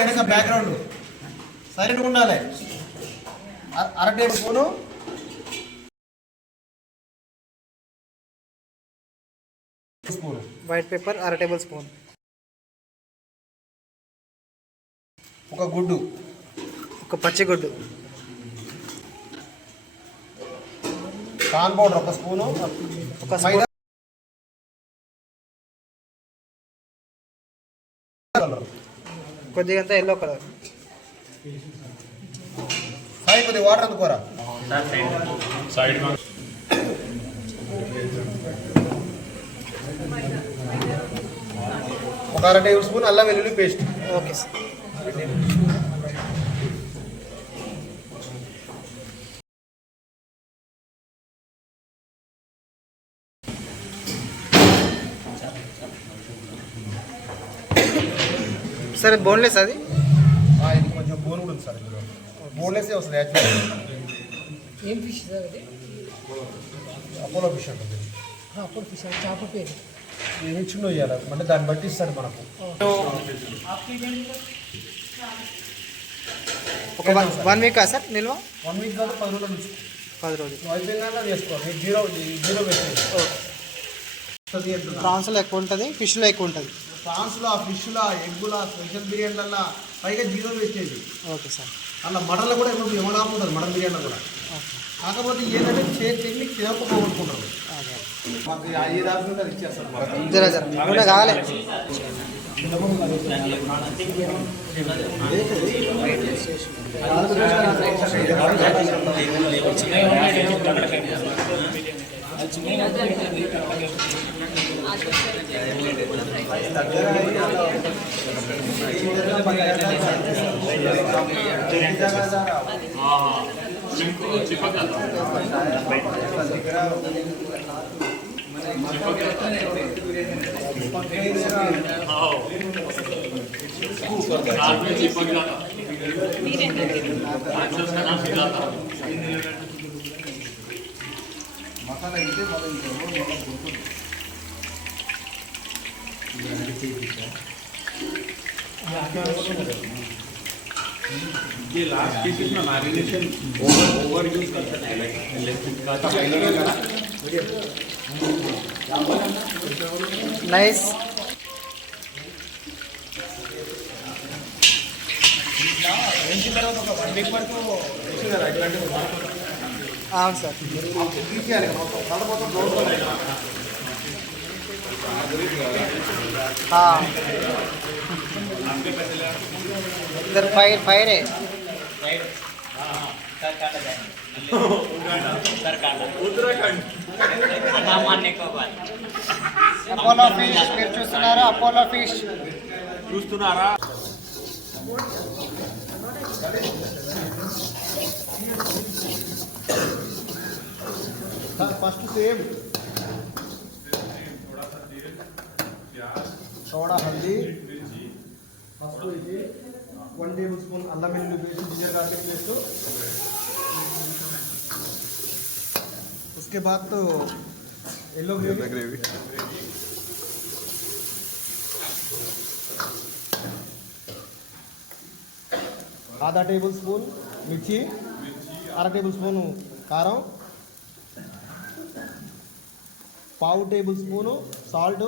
వెనక బ్యాక్గ్రౌండ్ సైలెంట్గా ఉండాలి. అర టేబుల్ స్పూను వైట్ పేపర్, అర టేబుల్ స్పూన్. ఒక గుడ్డు, ఒక పచ్చి గుడ్డు. కార్న్ పౌడర్ ఒక స్పూను, ఒక స్పూన్. కొద్దిగా ఎల్లో కలర్. సాయి కొద్దిగా వాటర్ అందుకోరా. ఒక అర టేబుల్ స్పూన్ అల్లం వెల్లుల్లి paste. Okay sir. Sir boneless అది? ఇది కొంచెం బోన్ కూడా ఉంది సార్. ఇందులో బోన్లెస్ వస్తుంది యాక్చువల్లీ. ఏం ఫిష్ సార్ అది? అపోలో ఫిష్ ఉంటుంది. అపోలో ఫిష్ చేప పేరు ఏమి చిన్న వేయాలి అంటే దాన్ని బట్టి ఇస్తాడు మనకు. ఒక 1 వీకా సార్ నిల్వ? 1 వీక్ కాదు, 10 రోజులు నుంచి. 10 రోజులు అయిపోయిందా చేసుకోవాలి. Zero waste. ప్రాన్స్లో ఎక్కువ ఉంటుంది, ఫిష్లో ఎక్కువ ఉంటుంది. ప్రాన్స్లో, ఫిష్లో, ఎగ్గులో, స్పెషల్ బిర్యానీలలో పైగా జీరో వేస్టేజ్. Okay sir. అలా మటన్లో కూడా ఎక్కువ ఏమన్నా ఉంటుంది, మటన్ బిర్యానీలో కూడా. కాకపోతే ఏంటంటే టెక్నిక్ తినకపోగొట్టుకుంటారు. మాకు ఏ రాకుండా ఇచ్చేస్తారు. కావాలి. మసాలా అయితే ये लास्ट केसेस में मैरिनेशन ओवर यूज कर सकते हैं, लाइक इलेक्ट्रिक का నైస్. వేసిన తర్వాత ఒక 1 వీక్ వరకు అవును సార్. తీసేయాలి మొత్తం. కళ్ళ మొత్తం బ్రౌన్ కలర్. इधर फायर है. అపోలో ఫిష్ మీరు చూస్తున్నారా? అపోలో ఫిష్ చూస్తున్నారా? First same soda, haldi, first ఇది 1 టేబుల్ స్పూన్ అల్లం వెల్లుల్లి పేస్ట్, జింజర్ గార్లిక్ पेस्ट. उसके बाद तो येलो ग्रेवी, आधा टेबल स्पून मिर्ची, अरा टेबल स्पून కారం, పావు టేబుల్ స్పూను సాల్ట్,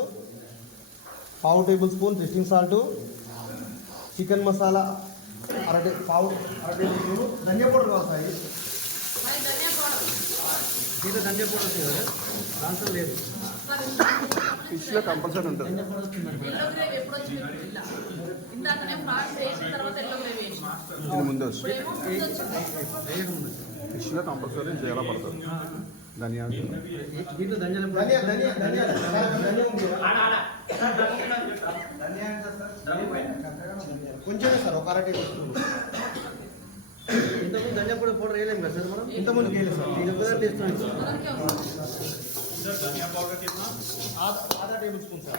పావు table spoon tasting salt, chicken masala అర టేబుల్ స్పూను, ధనియా పౌడర్ కావాలి. దీంట్లో ధనియా పౌడర్ వస్తుంది కదా, దాంట్లో లేదు. ఫిష్లో కంపల్సరీ ఉంటుంది. ఇది ముందు ఫిష్లో కంపల్సరీ చేయాలా పడుతుంది. ధనియా దీంట్లో కొంచెమే సార్, ఒక అర టేబుల్ స్పూన్. ఇంతకుముందు ధనియా పౌడర్ వేయలేము కదా సార్ మనం, ఇంతకుముందు వేయలేదు సార్. దీని కూడా తెస్తున్నాం आधा table spoon sir,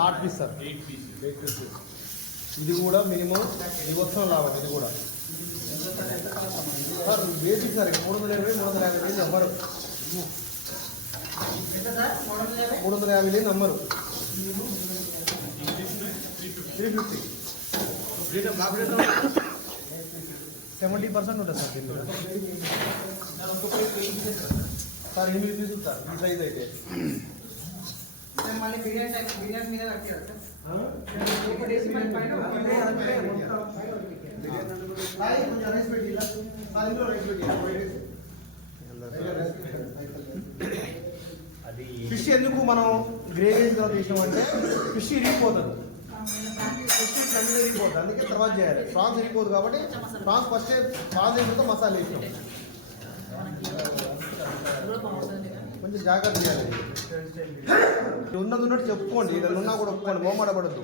heart piece sir, 8 piece. ఇది కూడా మినిమం 2 వస్తాం లాభం. ఇది కూడా సార్ బేసిక్ సార్, 320 350 ఎవరు 350 లేని నమ్మరు 350 70% ఉంటుంది సార్ దీంట్లో సార్ 8 పీసులు సార్ ఈ సైజ్ అయితే మళ్ళీ బిర్యానీ మీద కట్టారు కొంచెం రైస్ పెట్టి ఇలా సార్ ఇందులో రైస్ పెట్టి ఫిష్ ఎందుకు మనం గ్రేవీ చేసినామంటే ఫిష్ ఇరిగిపోతుంది ఫిష్ ఇట్లా ఇరిగిపోతుంది అందుకే తర్వాత చేయాలి ప్రాన్స్ ఇరిగిపోదు కాబట్టి ప్రాన్స్ ఫస్ట్ ప్రాన్స్ వేసిన మసాలా వేసినాం కొంచెం జాగ్రత్త చేయాలి ఉన్నది ఉన్నట్టు చెప్పుకోండి ఇలా ఉన్నా కూడా ఒప్పుకోండి మోమాడపడద్దు